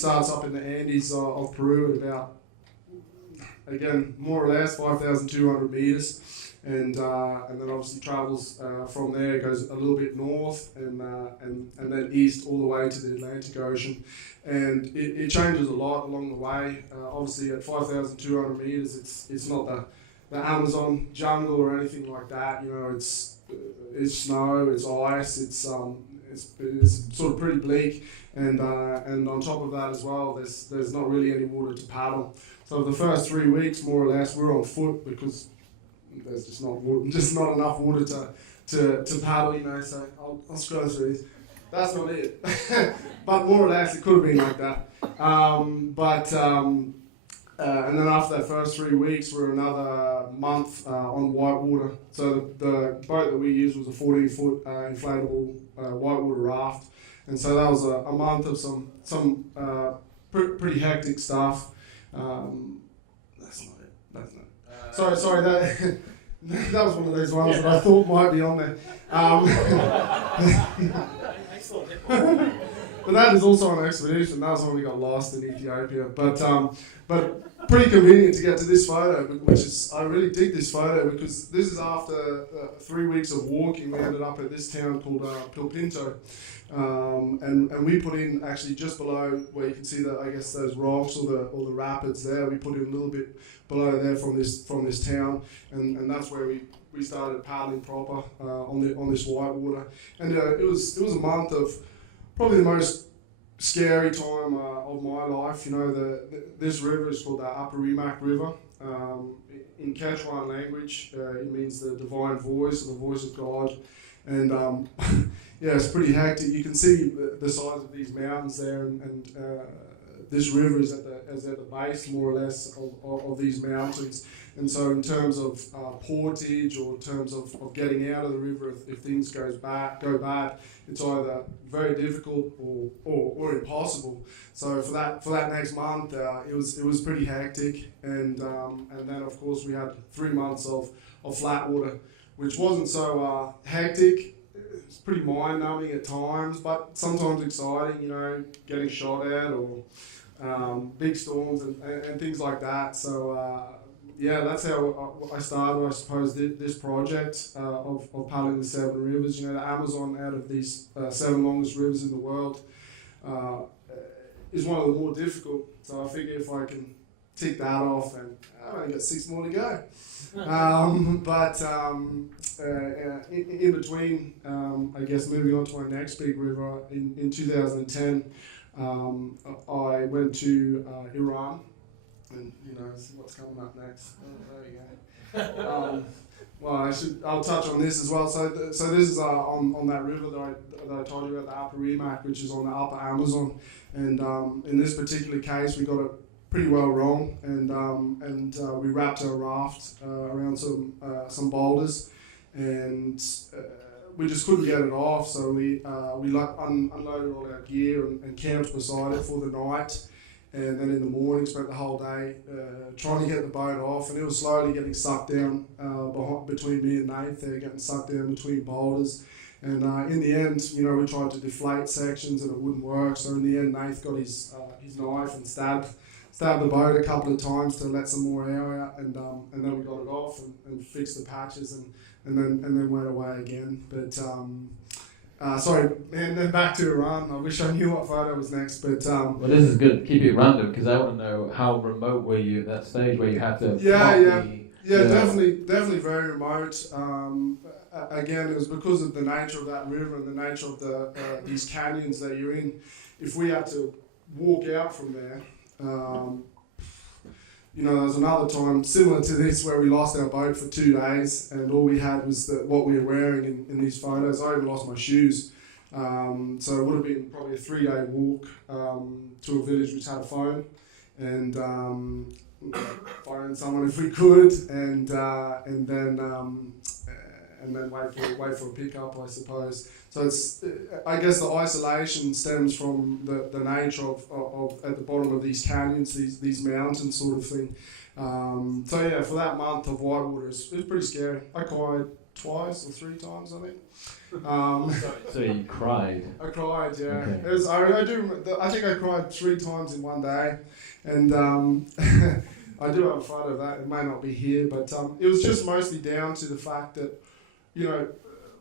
starts up in the Andes of Peru at about, again, more or less 5,200 meters, and then obviously travels from there, goes a little bit north, and then east all the way to the Atlantic Ocean, and it changes a lot along the way. Obviously, at 5,200 meters, it's not the Amazon jungle or anything like that. You know, it's snow, it's ice, it's sort of pretty bleak, and on top of that as well, there's not really any water to paddle. So the first 3 weeks, more or less, we're on foot because there's just not enough water to paddle, you know. So I'll scroll through these. That's not it, but more or less it could have been like that. And then after that first 3 weeks, we're another month on whitewater. So the boat that we used was a 14-foot inflatable whitewater raft, and so that was a month of some pretty hectic stuff. That's not it. That's not it. Sorry. That was one of those ones that I thought might be on there. But that is also an expedition. That was when we got lost in Ethiopia. But pretty convenient to get to this photo, which is, I really dig this photo because this is after 3 weeks of walking. We ended up at this town called Pilpinto. And we put in actually just below where you can see those rocks or the rapids there. We put in a little bit below there from this town, and that's where we started paddling proper on this whitewater. And it was a month of probably the most scary time of my life. You know, this river is called the Apurimac River. In Quechua language, it means the divine voice or the voice of God. And yeah, it's pretty hectic. You can see the size of these mountains there, and this river is at the base, more or less, of these mountains. And so in terms of portage or in terms of getting out of the river, if things go bad, it's either very difficult or impossible. So for that next month, it was pretty hectic. And then of course we had 3 months of flat water, which wasn't so hectic. It's pretty mind-numbing at times, but sometimes exciting, you know, getting shot at or big storms and things like that. So yeah, that's how I started, I suppose, this project of paddling the 7 rivers. You know, the Amazon, out of these 7 longest rivers in the world, is one of the more difficult. So I figure if I can tick that off, and I've only got 6 more to go. In between, I guess moving on to my next big river, in 2010, I went to Iran, and you know, see what's coming up next. Oh, there you go. Well, I'll touch on this as well. So this is on that river that I told you about, the Apurimac, which is on the upper Amazon, and in this particular case, we got it pretty well wrong, and we wrapped our raft around some boulders, and we just couldn't get it off. So we unloaded all our gear and camped beside it for the night, and then in the morning spent the whole day trying to get the boat off, and it was slowly getting sucked down between me and Nath. They're getting sucked down between boulders. And in the end, you know, we tried to deflate sections and it wouldn't work. So in the end, Nath got his knife and stabbed the boat a couple of times to let some more air out, and then we got it off and fixed the patches and then went away again. But sorry, and then back to Iran. I wish I knew what photo was next, but well, this is good. Keep it random because I want to know how remote were you at that stage where you had to. Definitely very remote. Again, it was because of the nature of that river and the nature of these canyons that you're in. If we had to walk out from there. You know, there was another time similar to this where we lost our boat for 2 days, and all we had was what we were wearing in these photos. I even lost my shoes. So it would have been probably a 3-day walk to a village which had a phone, and phone someone if we could, and then wait for a pickup, I suppose. So it's, I guess the isolation stems from the nature of at the bottom of these canyons, these mountains sort of thing. So yeah, for that month of whitewater, it was pretty scary. I cried twice or 3 times, I think. So you cried. I cried, yeah. Okay. It was, I think I cried 3 times in one day, and I do have a photo of that. It may not be here, but it was just mostly down to the fact that, you know,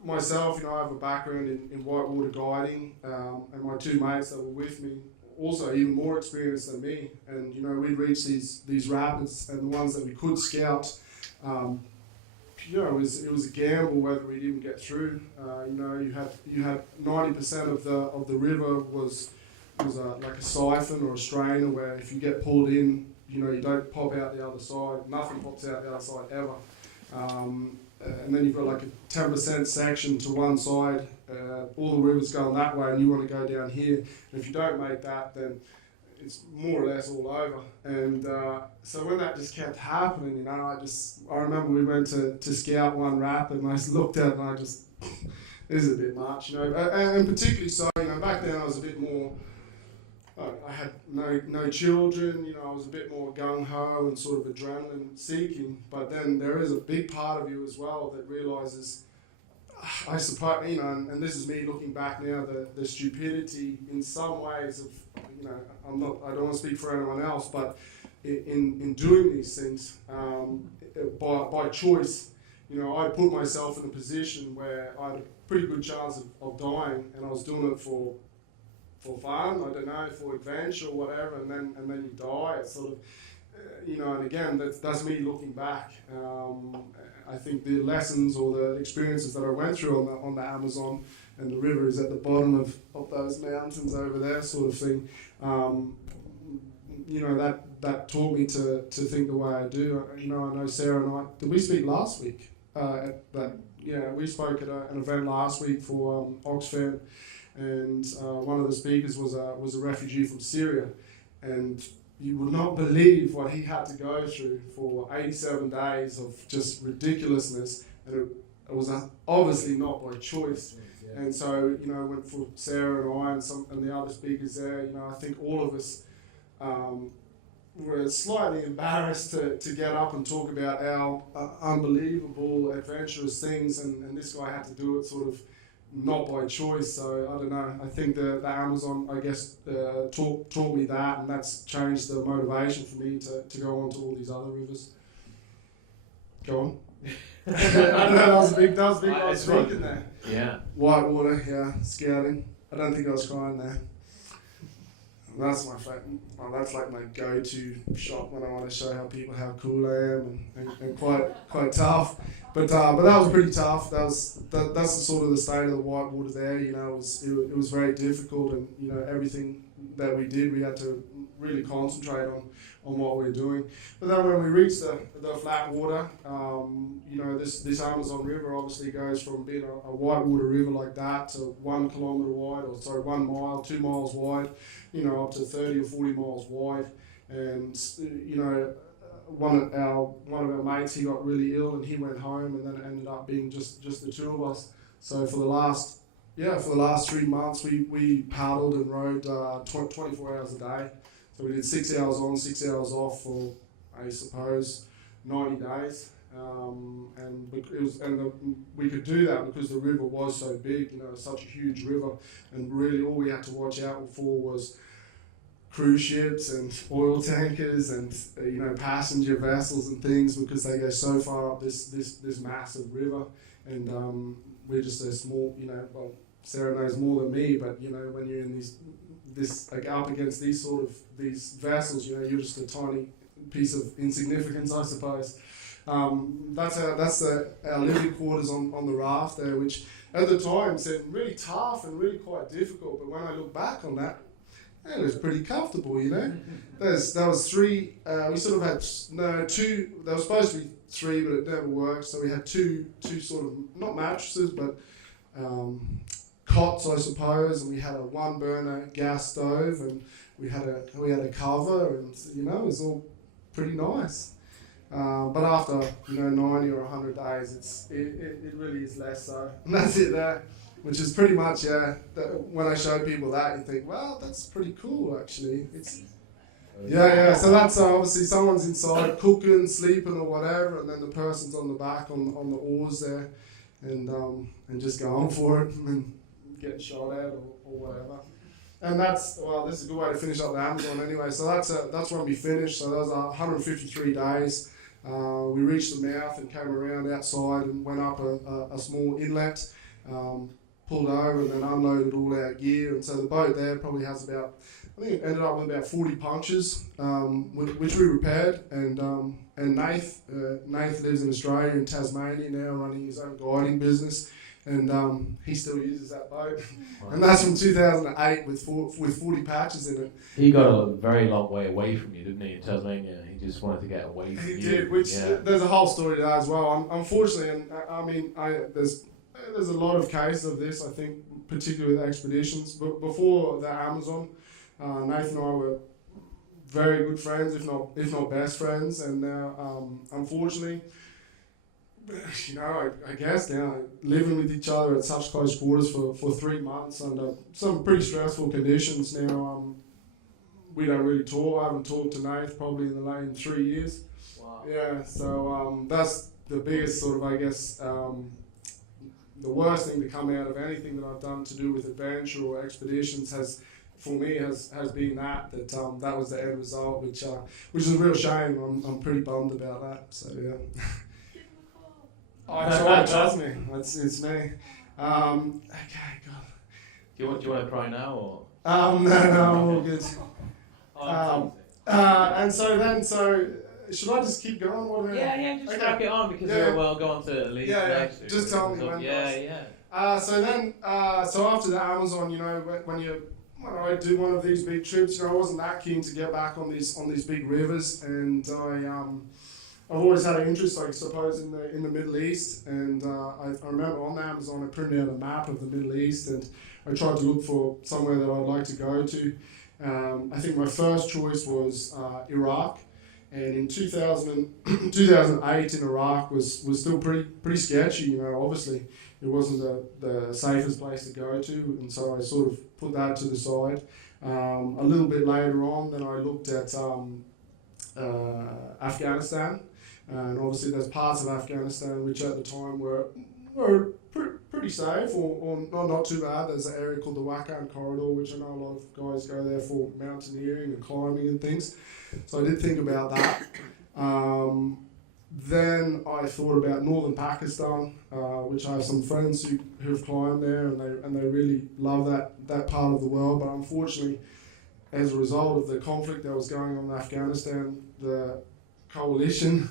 myself, you know, I have a background in whitewater guiding, and my 2 mates that were with me also even more experienced than me, and you know, we'd reach these rapids, and the ones that we could scout. You know, it was a gamble whether we'd even get through. You know, you had 90% of the river was like a siphon or a strainer where if you get pulled in, you know, you don't pop out the other side. Nothing pops out the other side ever. And then you've got like a 10% section to one side. All the rivers going that way, and you want to go down here. And if you don't make that, then it's more or less all over. And so when that just kept happening, you know, I remember we went to scout one rapid, and I just looked at it and I just, this is a bit much, you know. And particularly so, you know, back then I was a bit more, I had no children, you know, I was a bit more gung-ho and sort of adrenaline seeking. But then there is a big part of you as well that realises, I suppose, you know, and this is me looking back now, the stupidity in some ways of, you know, I don't want to speak for anyone else, but in doing these things by choice, you know, I put myself in a position where I had a pretty good chance of dying, and I was doing it for fun, I don't know, for adventure or whatever, and then you die. It's sort of, you know, and again, that's me looking back. I think the lessons or the experiences that I went through on the Amazon, and the river is at the bottom of those mountains over there, sort of thing. You know, that taught me to think the way I do. You know, I know Sarah and I, did we speak last week? We spoke at an event last week for Oxfam, and one of the speakers was a refugee from Syria, and you would not believe what he had to go through for 87 days of just ridiculousness, and it was obviously not by choice. Yeah. And so, you know, for Sarah and I and the other speakers there, you know, I think all of us were slightly embarrassed to get up and talk about our unbelievable, adventurous things, and this guy had to do it sort of not by choice. So I don't know. I think the Amazon, I guess, taught me that, and that's changed the motivation for me to go on to all these other rivers. Go on. I don't know. That was big. I was thinking there. Yeah. Whitewater. Yeah. Scouting. I don't think I was crying there. That's my favorite. Well, that's like my go-to shot when I want to show how cool I am and quite tough. But that was pretty tough. That's the sort of the state of the whitewater there. You know, it was very difficult, and you know, everything that we did, we had to really concentrate on what we were doing. But then when we reached the flat water, you know, this Amazon River obviously goes from being a whitewater river like that to 1 kilometre wide, 1 mile, 2 miles wide, you know, up to 30 or 40 miles wide. And you know, one of our mates, he got really ill and he went home, and then it ended up being just the 2 of us. So for the last 3 months, we paddled and rode 24 hours a day. So we did 6 hours on, 6 hours off for, I suppose, 90 days. We could do that because the river was so big, you know, such a huge river, and really all we had to watch out for was cruise ships and oil tankers and you know, passenger vessels and things, because they go so far up this massive river, and we're just a small, you know, well, Sarah knows more than me, but you know, when you're in this like up against these vessels, you know, you're just a tiny piece of insignificance, I suppose. That's our living quarters on the raft there, which at the time seemed really tough and really quite difficult. But when I look back on that, it was pretty comfortable, you know. There was 3. We sort of had 2. There was supposed to be 3, but it never worked. So we had two sort of, not mattresses, but cots, I suppose, and we had a 1-burner gas stove, and we had a cover, and you know, it was all pretty nice. But after, you know, 90 or 100 days, it really is less so, and that's it there. Which is pretty much, when I show people that, you think, well, that's pretty cool, actually. Yeah. So that's obviously someone's inside cooking, sleeping or whatever, and then the person's on the back on the oars there. and just going for it and getting shot at or whatever. And this is a good way to finish up the Amazon anyway. So that's when we finished. So that was 153 days. We reached the mouth and came around outside and went up a small inlet, pulled over and then unloaded all our gear. And so the boat there probably has about, I think it ended up with about 40 punctures, which we repaired. And Nath lives in Australia, in Tasmania now, running his own guiding business. And he still uses that boat. Wow. And that's from 2008 with 40 patches in it. He got a very long way away from you, didn't he, in Tasmania? He just wanted to get away from you. He did, which there's a whole story to that as well. Unfortunately, and I mean, there's a lot of cases of this, I think, particularly with expeditions. But before the Amazon, Nathan and I were very good friends, if not best friends. And now, unfortunately, I guess now living with each other at such close quarters for 3 months under some pretty stressful conditions now, we don't really talk. I haven't talked to Nath probably in 3 years. Wow. Yeah, so that's the biggest sort of, I guess, the worst thing to come out of anything that I've done to do with adventure or expeditions has been that was the end result, which is a real shame. I'm pretty bummed about that. So yeah. I trust me. It's me. Okay, God. Do you want to cry now or? No, all good. Oh, And so should I just keep going? What about? Yeah, just Okay. wrap it on because we'll go on to Elite next. Just tell me when. So after the Amazon, when I do one of these big trips, I wasn't that keen to get back on these big rivers, and I've always had an interest, I suppose, in the Middle East, and I remember on the Amazon I printed out a map of the Middle East, and I tried to look for somewhere that I'd like to go to. I think my first choice was Iraq, and in 2008 in Iraq was still pretty sketchy. Obviously it wasn't the safest place to go to, and so I sort of put that to the side. A little bit later on, then I looked at Afghanistan. And obviously there's parts of Afghanistan which at the time were pretty safe or not too bad. There's an area called the Wakhan Corridor, which I know a lot of guys go there for mountaineering and climbing and things. So I did think about that. Then I thought about northern Pakistan, which I have some friends who've climbed there, and they really love that part of the world. But unfortunately, as a result of the conflict that was going on in Afghanistan, the coalition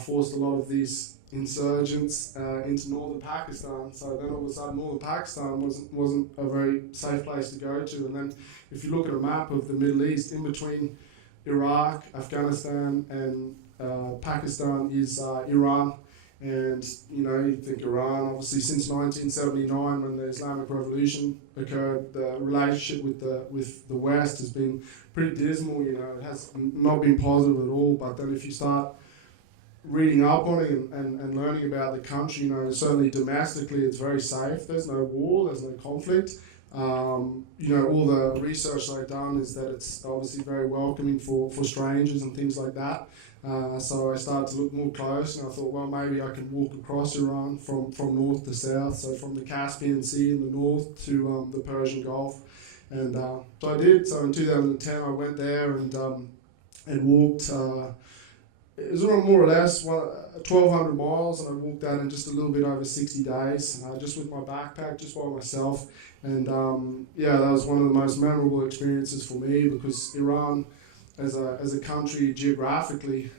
forced a lot of these insurgents into northern Pakistan. So then all of a sudden, northern Pakistan wasn't a very safe place to go to. And then, if you look at a map of the Middle East, in between Iraq, Afghanistan, and Pakistan is Iran. And you think Iran, obviously, since 1979, when the Islamic Revolution occurred, the relationship with the West has been pretty dismal. It has not been positive at all. But then, if you start reading up on it and learning about the country, certainly domestically it's very safe. There's no war, there's no conflict. All the research I've done is that it's obviously very welcoming for strangers and things like that. So I started to look more close, and I thought, well, maybe I can walk across Iran from north to south, so from the Caspian Sea in the north to the Persian Gulf. And so I did. So in 2010 I went there and walked. It was more or less 1,200 miles, and I walked that in just a little bit over 60 days, just with my backpack, just by myself. And that was one of the most memorable experiences for me, because Iran, as a country geographically,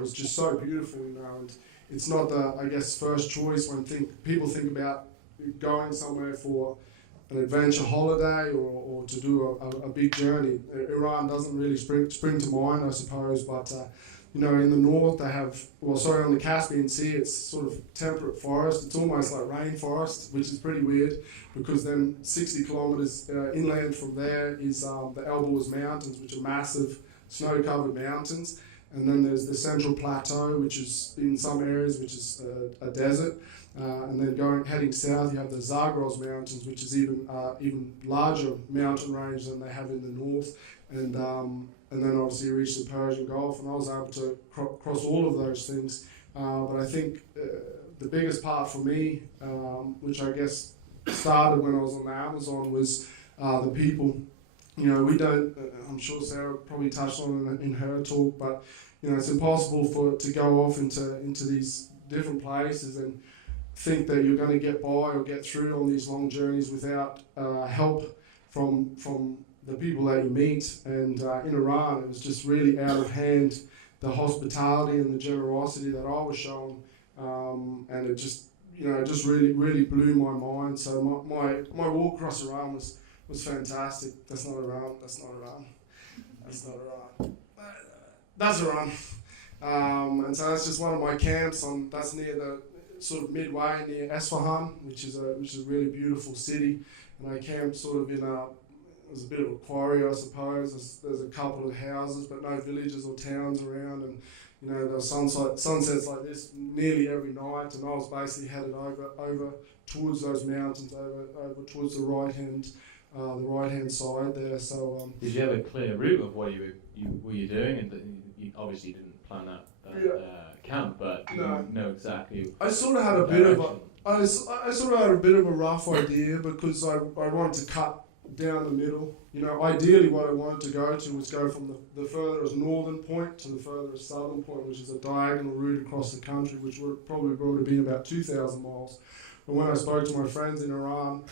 was just so beautiful, and it's not the, I guess, first choice when people think about going somewhere for an adventure holiday or to do a big journey. Iran doesn't really spring to mind, I suppose, but in the north they have, on the Caspian Sea, it's sort of temperate forest. It's almost like rainforest, which is pretty weird, because then 60 kilometers inland from there is the Elborz Mountains, which are massive snow-covered mountains. And then there's the Central Plateau, which is in some areas, which is a desert. And then heading south, you have the Zagros Mountains, which is even larger mountain range than they have in the north. And then obviously you reach the Persian Gulf, and I was able to cross all of those things. But I think the biggest part for me, which I guess started when I was on the Amazon, was the people. You know, we don't. I'm sure Sarah probably touched on it in her talk, but you know, it's impossible to go off into these different places and think that you're going to get by or get through on these long journeys without help from the people that you meet. And in Iran, it was just really out of hand, the hospitality and the generosity that I was shown, and it just, you know, it just really blew my mind. So my walk across Iran was fantastic. That's not Iran. That's Iran. And so that's just one of my camps. That's near the sort of midway near Esfahan, which is a really beautiful city. And I camped sort of in it was a bit of a quarry, I suppose. There's a couple of houses, but no villages or towns around. And you know, there were sunsets like this nearly every night. And I was basically headed over towards those mountains, over towards the right hand side there. So did you have a clear route of what you were doing? And you obviously didn't plan that camp, but you know exactly. I sort of had a bit of a rough idea, because I wanted to cut down the middle. You know, ideally what I wanted to go to was go from the furthest northern point to the furthest southern point, which is a diagonal route across the country, which would probably be about 2,000 miles. But when I spoke to my friends in Iran,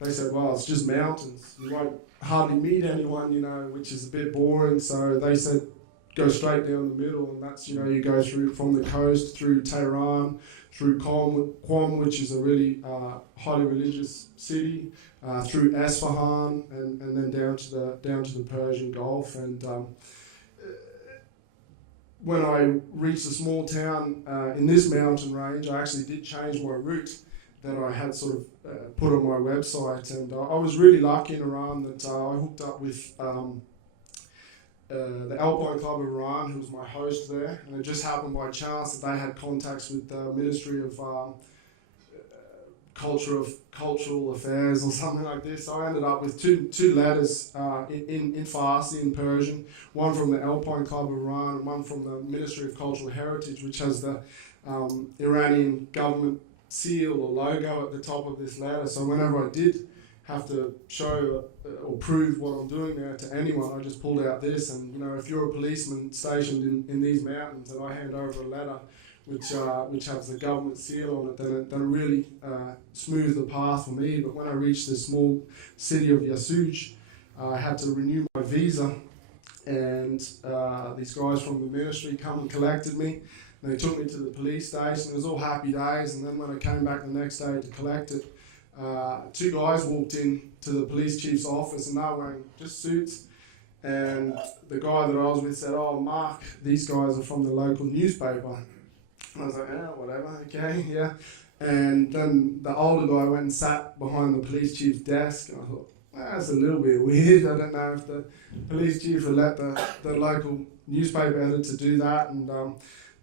they said, well, it's just mountains. You won't hardly meet anyone, you know, which is a bit boring. So they said, go straight down the middle, and that's, you know, you go through from the coast through Tehran, through Qom, which is a really highly religious city, through Esfahan, and then down to the Persian Gulf. And when I reached a small town in this mountain range, I actually did change my route that I had sort of put on my website, and I was really lucky in Iran that I hooked up with the Alpine Club of Iran, who was my host there, and it just happened by chance that they had contacts with the Ministry of Cultural Affairs or something like this. So I ended up with two letters in Farsi, in Persian, one from the Alpine Club of Iran and one from the Ministry of Cultural Heritage, which has the Iranian government seal or logo at the top of this letter. So whenever I did have to show or prove what I'm doing there to anyone, I just pulled out this. And you know, if you're a policeman stationed in these mountains and I hand over a letter which has the government seal on it, then it really smoothed the path for me. But when I reached the small city of Yasuj, I had to renew my visa, and these guys from the ministry come and collected me. They took me to the police station. It was all happy days. And then when I came back the next day to collect it, two guys walked in to the police chief's office, and they were wearing just suits. And the guy that I was with said, "Oh, Mark, these guys are from the local newspaper." And I was like, "Yeah, whatever, okay, yeah." And then the older guy went and sat behind the police chief's desk, and I thought, that's a little bit weird. I don't know if the police chief would let the local newspaper editor do that. And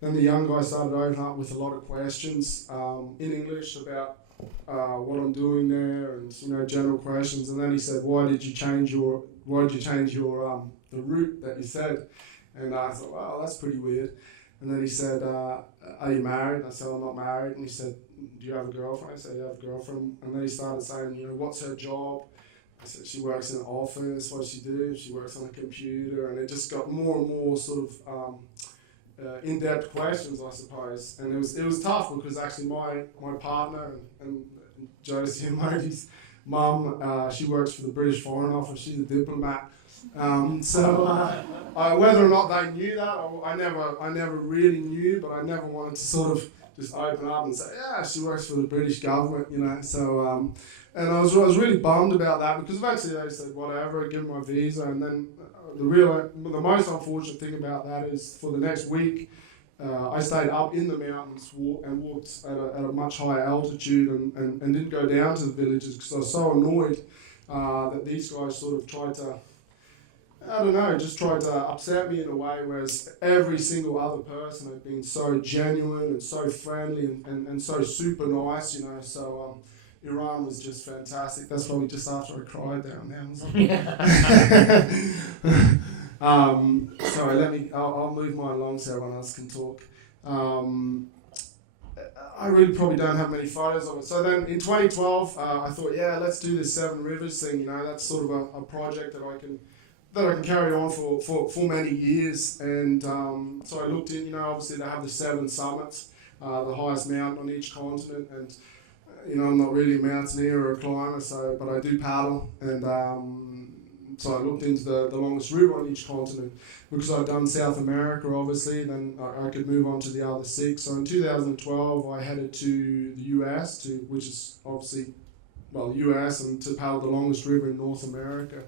then the young guy started opening up with a lot of questions in English about what I'm doing there, and you know, general questions. And then he said, "Why did you change your the route that you said?" And I thought, "Wow, that's pretty weird." And then he said, "Are you married?" And I said, "I'm not married." And he said, "Do you have a girlfriend?" I said, "Yeah, I have a girlfriend." And then he started saying, you know, "What's her job?" I said, "She works in an office." "What does she do?" "She works on a computer." And it just got more and more sort of in-depth questions, I suppose. And it was tough, because actually my partner and Josie and Modi's mum, she works for the British Foreign Office. She's a diplomat. Whether or not they knew that, I never really knew, but I never wanted to sort of just open up and say, "Yeah, she works for the British government," you know. So, and I was really bummed about that, because eventually they said, "Whatever, give them my visa." And then the most unfortunate thing about that is, for the next week, I stayed up in the mountains and walked at a much higher altitude and didn't go down to the villages, because I was so annoyed that these guys sort of tried to, I don't know, just tried to upset me in a way, whereas every single other person had been so genuine and so friendly and so super nice, you know. So Iran was just fantastic. That's probably just after I cried there on the Amazon. Sorry, I'll move mine along so everyone else can talk. I really probably don't have many photos of it. So then in 2012, I thought, yeah, let's do this Seven Rivers thing. That's sort of a project that I can carry on for many years. And so I looked in, obviously they have the 7 summits, the highest mountain on each continent. And, I'm not really a mountaineer or a climber, but I do paddle. And so I looked into the longest river on each continent. Because I'd done South America, obviously, then I could move on to the other 6. So in 2012, I headed to the US, which is obviously, US, and to paddle the longest river in North America.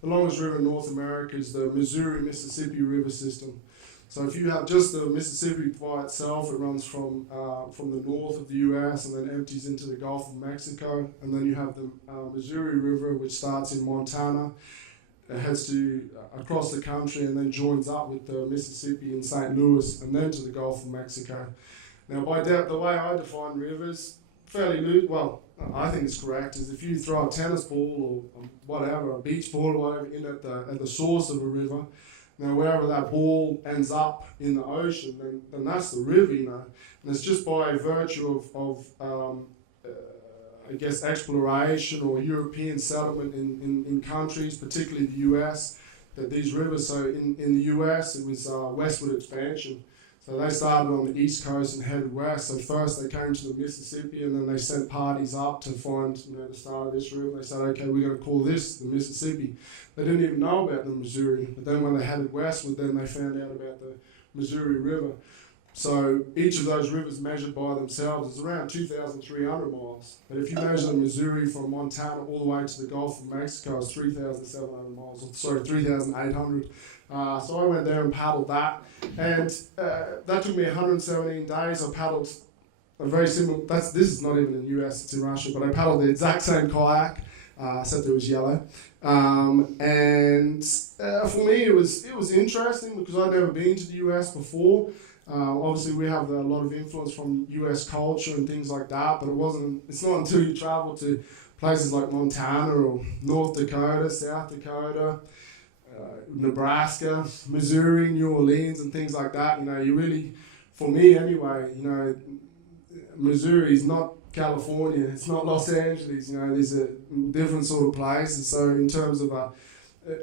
The longest river in North America is the Missouri-Mississippi River system. So if you have just the Mississippi by itself, it runs from the north of the US and then empties into the Gulf of Mexico. And then you have the Missouri River, which starts in Montana, heads to across the country and then joins up with the Mississippi in St. Louis and then to the Gulf of Mexico. Now, the way I define rivers, fairly loose, I think it's correct, is if you throw a tennis ball or whatever, a beach ball or whatever, in at the source of a river, now wherever that ball ends up in the ocean, then that's the river, And it's just by virtue of exploration or European settlement in countries, particularly the US, that these rivers, so in the US it was westward expansion. So they started on the east coast and headed west. So first they came to the Mississippi and then they sent parties up to find the start of this river. They said, okay, we're going to call this the Mississippi. They didn't even know about the Missouri, but then when they headed westward, then they found out about the Missouri River. So each of those rivers measured by themselves is around 2,300 miles. But if you measure the Missouri from Montana all the way to the Gulf of Mexico, it's 3,700 miles. 3,800. So I went there and paddled that. And that took me 117 days. I paddled a very similar, this is not even in the US, it's in Russia, but I paddled the exact same kayak, except it was yellow. And for me it was interesting because I'd never been to the US before. Obviously, we have a lot of influence from US culture and things like that, but it's not until you travel to places like Montana or North Dakota, South Dakota, Nebraska, Missouri, New Orleans, and things like that. You really, for me anyway, Missouri is not California, it's not Los Angeles. There's a different sort of place, and so in terms of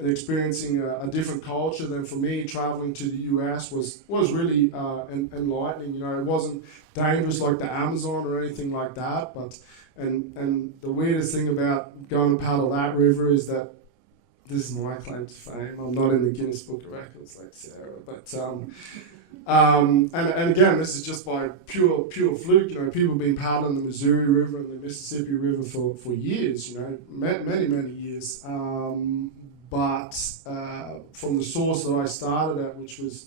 experiencing a different culture, then for me traveling to the US was really enlightening. It wasn't dangerous like the Amazon or anything like that, but and the weirdest thing about going to paddle that river is that this is my claim to fame. I'm not in the Guinness Book of Records like Sarah, but and again, this is just by pure fluke. People have been paddling the Missouri River and the Mississippi River for years. Many years. But from the source that I started at, which was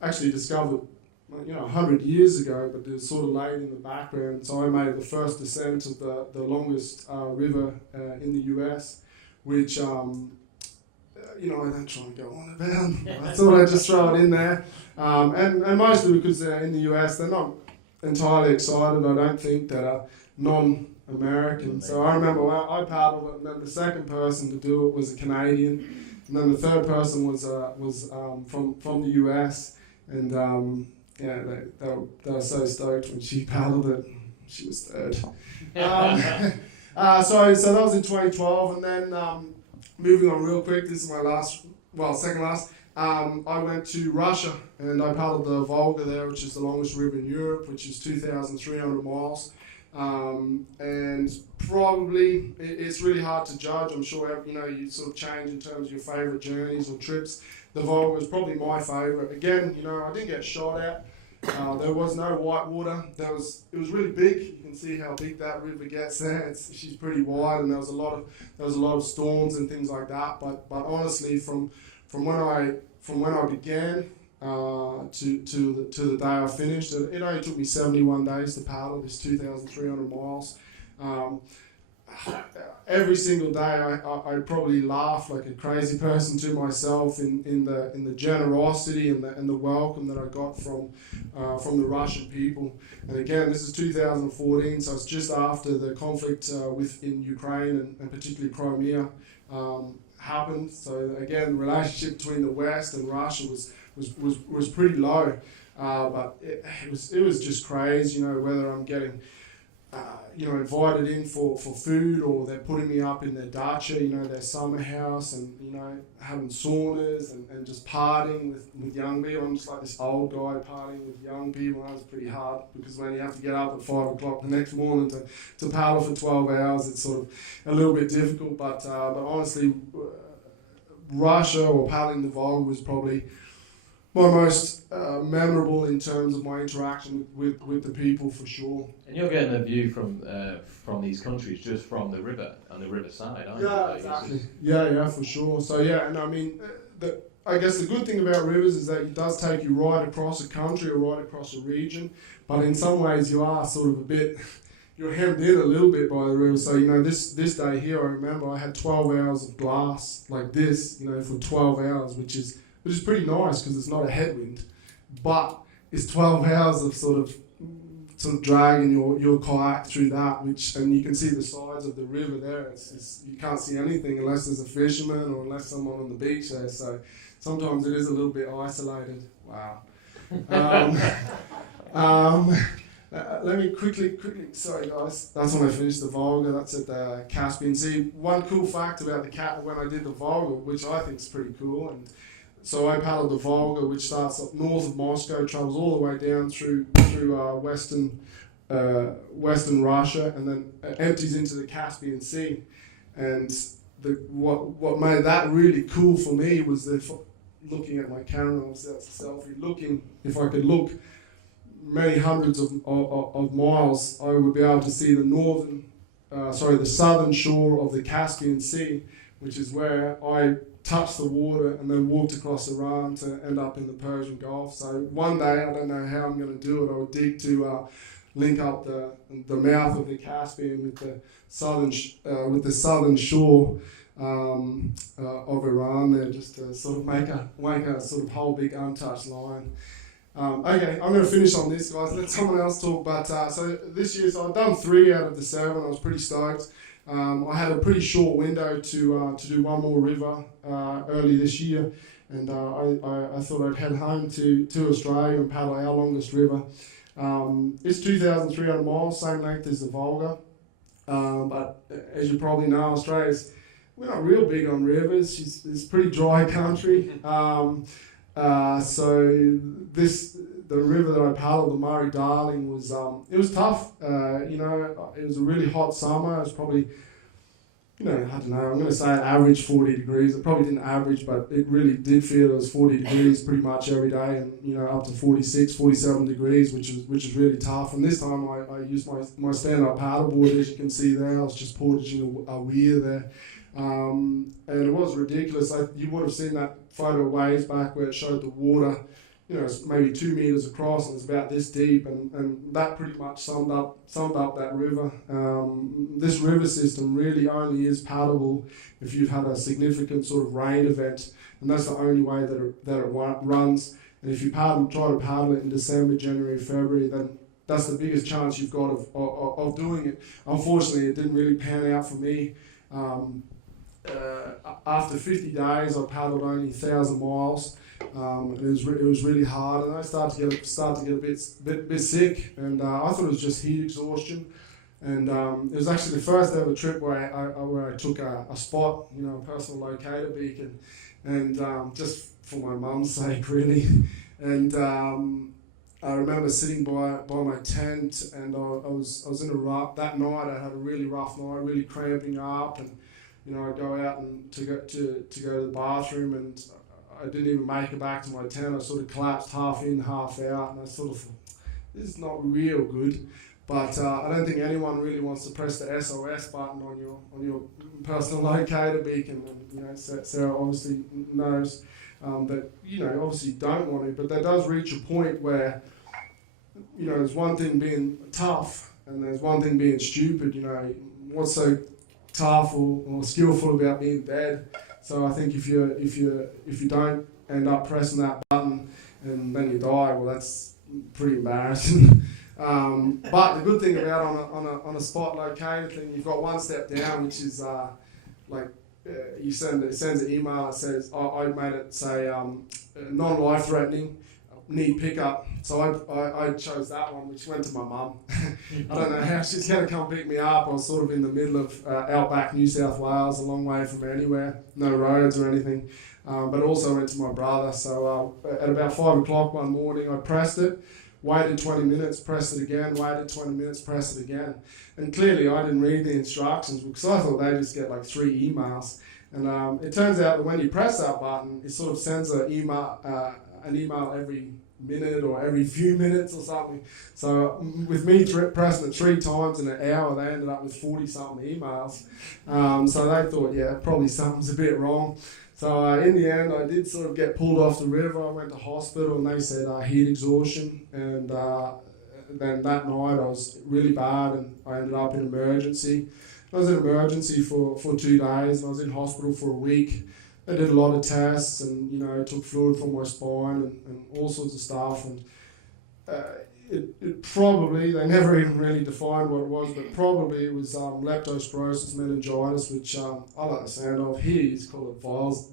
actually discovered 100 years ago, but it was sort of laid in the background. So I made the first descent of the longest river in the US, which I don't try and go on about. I thought I'd just throw it in there, and mostly because in the US they're not entirely excited. I don't think that are non-American. So I remember when I paddled, and then the second person to do it was a Canadian, and then the third person was from the US, and they were so stoked when she paddled it. She was third. So that was in 2012, and then moving on real quick. This is my second last. I went to Russia and I paddled the Volga there, which is the longest river in Europe, which is 2,300 miles. And probably it's really hard to judge. I'm sure you sort of change in terms of your favourite journeys or trips. The Volga was probably my favourite. Again, I didn't get shot at. There was no white water. It was really big. You can see how big that river gets there. She's pretty wide, and there was a lot of storms and things like that. But honestly, from when I began to the day I finished, it only took me 71 days to paddle this 2,300 miles. Every single day, I probably laugh like a crazy person to myself in the generosity and the welcome that I got from the Russian people. And again, this is 2014, so it's just after the conflict in Ukraine and particularly Crimea happened. So again, the relationship between the West and Russia was pretty low. But it was just crazy, whether I'm getting invited in for food, or they're putting me up in their dacha, their summer house, and, having saunas and just partying with young people. I'm just like this old guy partying with young people. That was pretty hard, because when you have to get up at 5 o'clock the next morning to paddle for 12 hours, it's sort of a little bit difficult. But honestly, Russia or paddling the Volga was probably my most memorable in terms of my interaction with the people, for sure. And you're getting a view from these countries just from the river, on the river side, aren't you? Yeah, exactly. Yeah, for sure. So yeah, and I mean, I guess the good thing about rivers is that it does take you right across a country or right across a region, but in some ways you are sort of you're hemmed in a little bit by the river. So, this day here, I remember I had 12 hours of glass like this, for 12 hours, which is pretty nice because it's not a headwind, but it's 12 hours of sort of dragging your kayak through that, and you can see the sides of the river there. It's you can't see anything unless there's a fisherman or unless someone on the beach there. So sometimes it is a little bit isolated. Wow. Let me quickly, sorry guys, that's when I finished the Volga. That's at the Caspian Sea. One cool fact about when I did the Volga, which I think is pretty cool, and so I paddled the Volga, which starts up north of Moscow, travels all the way down through western Russia, and then empties into the Caspian Sea. And what made that really cool for me was looking at my camera, obviously that's a selfie, if I could look many hundreds of miles, I would be able to see the southern shore of the Caspian Sea, which is where I touched the water and then walked across Iran to end up in the Persian Gulf. So one day, I don't know how I'm going to do it, I would dig to link up the mouth of the Caspian with the southern shore of Iran there, just to sort of make a sort of whole big untouched line. Okay, I'm going to finish on this, guys. Let someone else talk. But so this year, so I've done 3 out of the 7. I was pretty stoked. I had a pretty short window to do one more river early this year, and I thought I'd head home to Australia and paddle our longest river. It's 2,300 miles, same length as the Volga. But as you probably know, we're not real big on rivers. It's pretty dry country. So the river that I paddled, the Murray-Darling, it was tough. It was a really hot summer. It was probably, I don't know, I'm going to say an average 40 degrees. It probably didn't average, but it really did feel it was 40 degrees pretty much every day, and, up to 46, 47 degrees, which is really tough. And this time I used my stand-up paddleboard, as you can see there. I was just portaging a weir there. And it was ridiculous. You would have seen that photo waves back where it showed the water, it's maybe 2 meters across and it's about this deep, and that pretty much summed up that river. This river system really only is paddleable if you've had a significant sort of rain event, and that's the only way that it runs. And if you try to paddle it in December, January, February, then that's the biggest chance you've got of doing it. Unfortunately, it didn't really pan out for me. After 50 days, I paddled only 1,000 miles. It was really hard, and I started to get a bit sick, and I thought it was just heat exhaustion. And it was actually the first ever trip where I took a spot, a personal locator beacon, and just for my mum's sake, really. And I remember sitting by my tent, and I was in a rough that night. I had a really rough night, really cramping up, and I'd go out and to go to the bathroom, and I didn't even make it back to my tent. I sort of collapsed half in, half out, and I sort of thought, this is not real good. But I don't think anyone really wants to press the SOS button on your personal locator beacon. And Sarah obviously knows that obviously you don't want to, but that does reach a point where there's one thing being tough and there's one thing being stupid. What's so tough or skillful about being bad? So I think if you don't end up pressing that button and then you die, well, that's pretty embarrassing. But the good thing about on a spot locator thing, you've got one step down, which is it sends an email that says I made it say non-life threatening, knee pickup. So I chose that one, which went to my mum. I don't know how she's going to come pick me up. I was sort of in the middle of outback New South Wales, a long way from anywhere, no roads or anything. But also went to my brother. So at about 5 o'clock one morning, I pressed it, waited 20 minutes, pressed it again, waited 20 minutes, pressed it again. And clearly I didn't read the instructions because I thought they just get like 3 emails. And it turns out that when you press that button, it sort of sends an email every minute or every few minutes or something. So with me pressing it 3 times in an hour, they ended up with 40-something emails. So they thought, yeah, probably something's a bit wrong. So in the end, I did sort of get pulled off the river. I went to hospital and they said heat exhaustion. And then that night I was really bad and I ended up in emergency. I was in emergency for 2 days and I was in hospital for a week. They did a lot of tests and, took fluid from my spine and all sorts of stuff. And it probably, they never even really defined what it was, but probably it was leptospirosis meningitis, which I like the sound of. Here you call it Weil's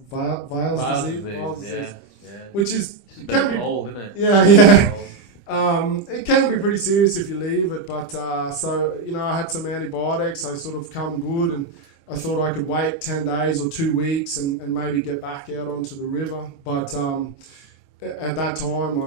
disease. Yeah. Which is... It's a bit old, isn't it? Yeah. It can be pretty serious if you leave it, but so I had some antibiotics. I sort of come good, and I thought I could wait 10 days or 2 weeks and maybe get back out onto the river. But at that time,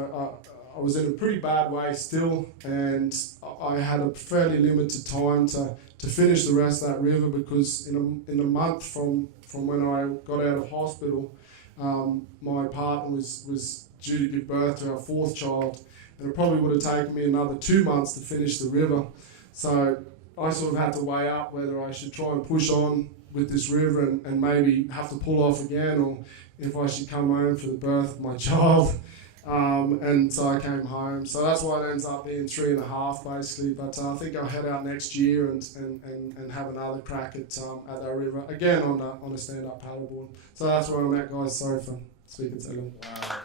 I was in a pretty bad way still, and I had a fairly limited time to finish the rest of that river because in a month from when I got out of hospital, my partner was due to give birth to our 4th child. And it probably would have taken me another 2 months to finish the river. So I sort of had to weigh up whether I should try and push on with this river and maybe have to pull off again, or if I should come home for the birth of my child. And so I came home. So that's why it ends up being 3.5 basically. But I think I'll head out next year and have another crack at that river, again on a stand-up paddleboard. So that's where I'm at, guys. Sorry for speaking so long. Wow.